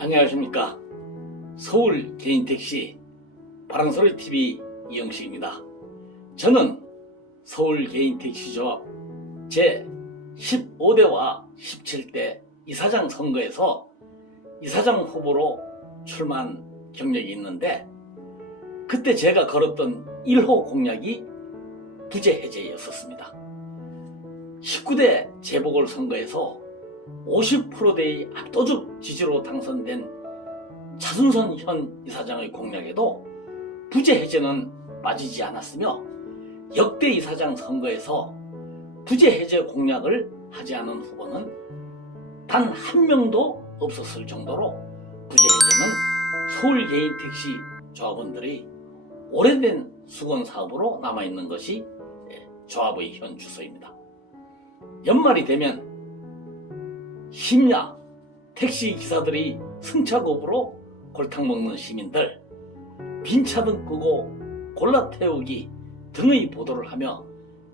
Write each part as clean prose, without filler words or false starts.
안녕하십니까. 서울 개인택시 바람소리TV 이영식입니다. 저는 서울 개인택시조합 제15대와 17대 이사장 선거에서 이사장 후보로 출마한 경력이 있는데, 그때 제가 걸었던 1호 공약이 부재 해제였었습니다. 19대 재보궐선거에서 50%대의 압도적 지지로 당선된 차순선 현 이사장의 공약에도 부재 해제는 빠지지 않았으며, 역대 이사장 선거에서 부재 해제 공약을 하지 않은 후보는 단 한 명도 없었을 정도로 부재 해제는 서울 개인택시 조합원들의 오래된 수건 사업으로 남아있는 것이 조합의 현 주소입니다. 연말이 되면 심야 택시 기사들이 승차급으로 골탕 먹는 시민들, 빈차등 끄고 골라 태우기 등의 보도를 하며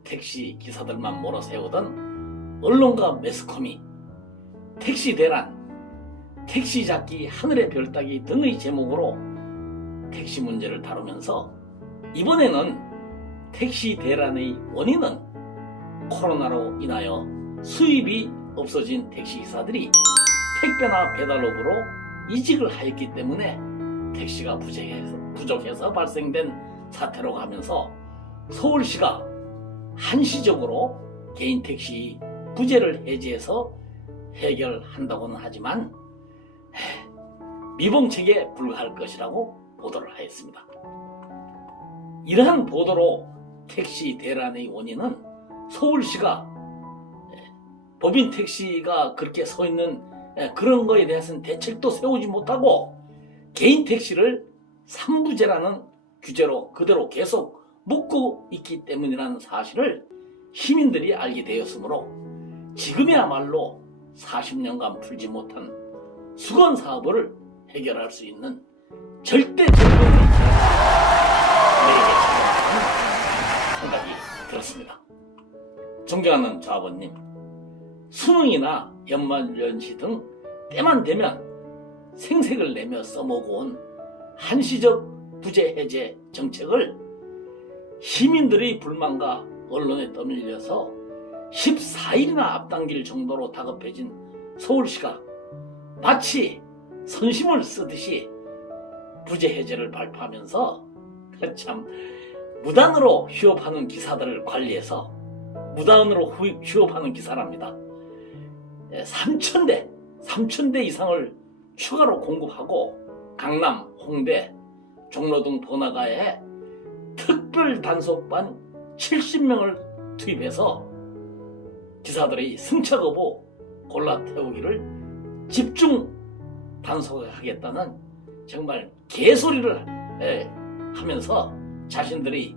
택시 기사들만 몰아세우던 언론과 매스컴이 택시 대란, 택시 잡기, 하늘의 별 따기 등의 제목으로 택시 문제를 다루면서, 이번에는 택시 대란의 원인은 코로나로 인하여 수입이 없어진 택시기사들이 택배나 배달업으로 이직을 하였기 때문에 택시가 부족해서 발생된 사태로 하면서, 서울시가 한시적으로 개인택시 부재를 해제해서 해결한다고는 하지만 미봉책에 불과할 것이라고 보도를 하였습니다. 이러한 보도로 택시 대란의 원인은 서울시가 법인 택시가 그렇게 서 있는 그런 거에 대해서는 대책도 세우지 못하고 개인 택시를 3부제라는 규제로 그대로 계속 묶고 있기 때문이라는 사실을 시민들이 알게 되었으므로, 지금이야말로 40년간 풀지 못한 수건 사업을 해결할 수 있는 절대적인 생각이 들었습니다. 존경하는 조합원님, 수능이나 연말연시 등 때만 되면 생색을 내며 써먹어온 한시적 부재 해제 정책을 시민들의 불만과 언론에 떠밀려서 14일이나 앞당길 정도로 다급해진 서울시가 마치 선심을 쓰듯이 부재 해제를 발표하면서 참 무단으로 휴업하는 기사들을 관리해서 무단으로 휴업하는 기사랍니다. 3,000대 이상을 추가로 공급하고 강남, 홍대, 종로 등 번화가에 특별 단속반 70명을 투입해서 기사들의 승차 거부, 골라 태우기를 집중 단속하겠다는 정말 개소리를 하면서 자신들이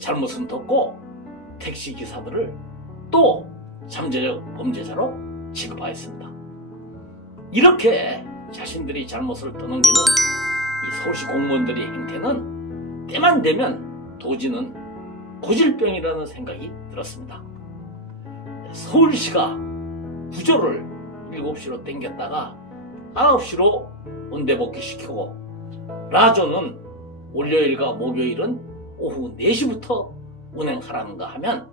잘못은 덮고 택시 기사들을 또 잠재적 범죄자로 취급하였습니다. 이렇게 자신들이 잘못을 떠넘기는 이 서울시 공무원들의 행태는 때만 되면 도지는 고질병이라는 생각이 들었습니다. 서울시가 구조를 7시로 땡겼다가 9시로 온대복귀시키고, 라조는 월요일과 목요일은 오후 4시부터 운행하라는가 하면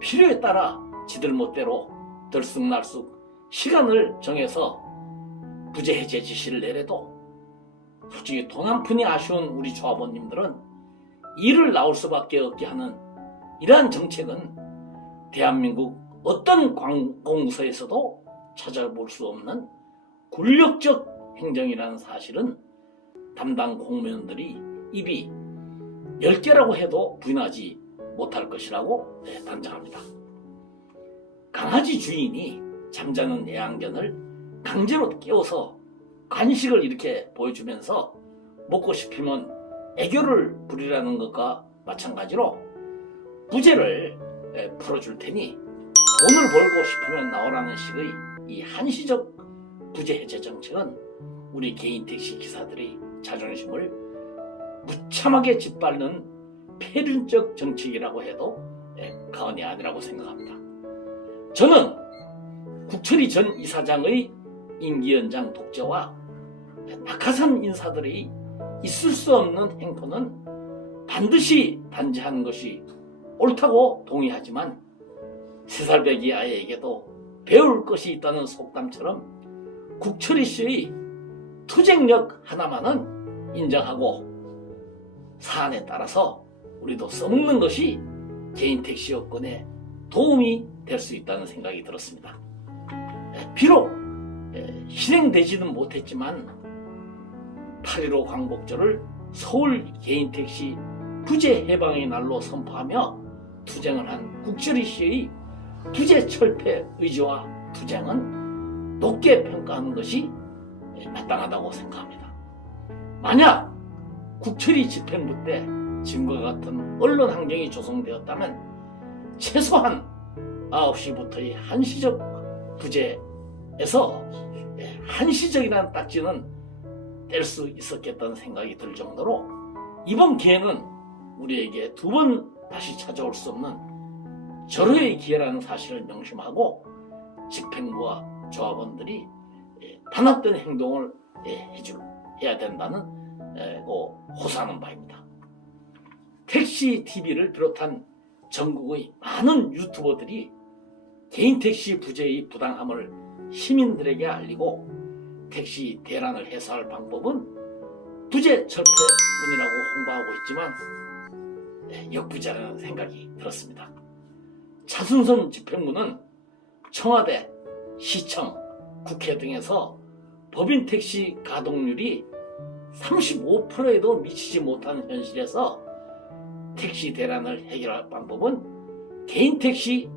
필요에 따라 지들 멋대로 들쑥날쑥 시간을 정해서 부재 해제 지시를 내려도 솔직히 돈 한 푼이 아쉬운 우리 조합원님들은 일을 나올 수밖에 없게 하는 이러한 정책은 대한민국 어떤 관공서에서도 찾아볼 수 없는 굴욕적 행정이라는 사실은 담당 공무원들이 입이 10개라고 해도 부인하지 못할 것이라고 단정합니다. 강아지 주인이 잠자는 애완견을 강제로 깨워서 간식을 이렇게 보여주면서 먹고 싶으면 애교를 부리라는 것과 마찬가지로 부재를 풀어줄 테니 돈을 벌고 싶으면 나오라는 식의 이 한시적 부재 해제 정책은 우리 개인 택시 기사들의 자존심을 무참하게 짓밟는 폐륜적 정책이라고 해도 과언이 아니라고 생각합니다. 저는 국철이 전 이사장의 임기 연장 독재와 낙하산 인사들이 있을 수 없는 행포는 반드시 단죄하는 것이 옳다고 동의하지만 세살배기 아이에게도 배울 것이 있다는 속담처럼 국철이 씨의 투쟁력 하나만은 인정하고 사안에 따라서 우리도 써먹는 것이 개인 택시 여건에 도움이 될 수 있다는 생각이 들었습니다. 비록 실행되지는 못했지만 8.15 광복절을 서울 개인 택시 부재 해방의 날로 선포하며 투쟁을 한 국철이 씨의 부재 철폐 의지와 투쟁은 높게 평가하는 것이 마땅하다고 생각합니다. 만약 국철이 집행부 때 지금과 같은 언론 환경이 조성되었다면 최소한 9시부터의 한시적 부재에서 한시적이라는 딱지는 뗄 수 있었겠다는 생각이 들 정도로 이번 기회는 우리에게 두 번 다시 찾아올 수 없는 절호의 기회라는 사실을 명심하고 집행부와 조합원들이 단합된 행동을 해야 된다는 호소하는 바입니다. 택시 TV를 비롯한 전국의 많은 유튜버들이 개인 택시 부재의 부당함을 시민들에게 알리고 택시 대란을 해소할 방법은 부재 철폐뿐이라고 홍보하고 있지만 역부재라는 생각이 들었습니다. 차순선 집행부는 청와대, 시청, 국회 등에서 법인 택시 가동률이 35%에도 미치지 못하는 현실에서 택시 대란을 해결할 방법은 개인 택시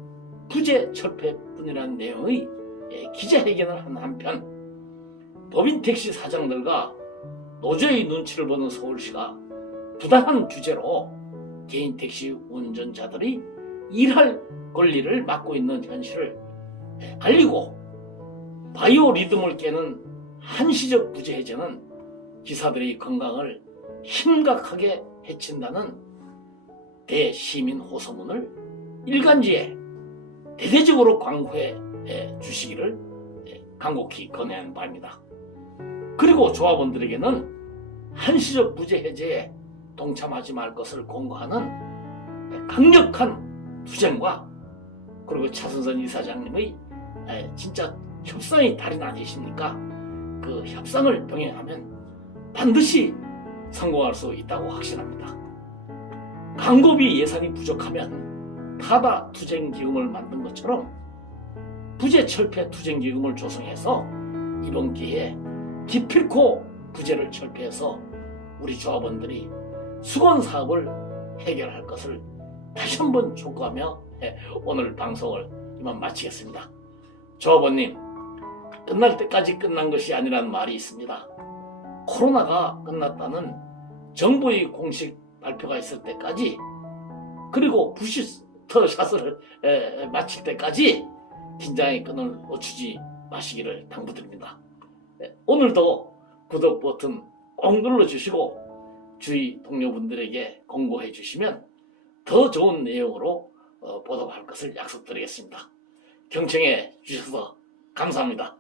부재 철폐뿐이라는 내용의 기자회견을 한 한편 법인 택시 사장들과 노조의 눈치를 보는 서울시가 부당한 규제로 개인 택시 운전자들이 일할 권리를 막고 있는 현실을 알리고 바이오 리듬을 깨는 한시적 부재 해제는 기사들의 건강을 심각하게 해친다는 대시민 호소문을 일간지에 대대적으로 광고해 주시기를 간곡히 권하는 바입니다. 그리고 조합원들에게는 한시적 부재 해제에 동참하지 말 것을 권고하는 강력한 투쟁과 그리고 차순선 이사장님의 진짜 협상의 달인 아니십니까? 그 협상을 병행하면 반드시 성공할 수 있다고 확신합니다. 광고비 예산이 부족하면 타다 투쟁기금을 만든 것처럼 부재 철폐 투쟁기금을 조성해서 이번 기회에 기필코 부재를 철폐해서 우리 조합원들이 수건사업을 해결할 것을 다시 한번 촉구하며 오늘 방송을 이만 마치겠습니다. 조합원님, 끝날 때까지 끝난 것이 아니라는 말이 있습니다. 코로나가 끝났다는 정부의 공식 발표가 있을 때까지 그리고 부스터샷을 마칠 때까지 긴장의 끈을 놓치지 마시기를 당부드립니다. 오늘도 구독 버튼 꼭 눌러주시고 주위 동료분들에게 공고해 주시면 더 좋은 내용으로 보도할 것을 약속드리겠습니다. 경청해 주셔서 감사합니다.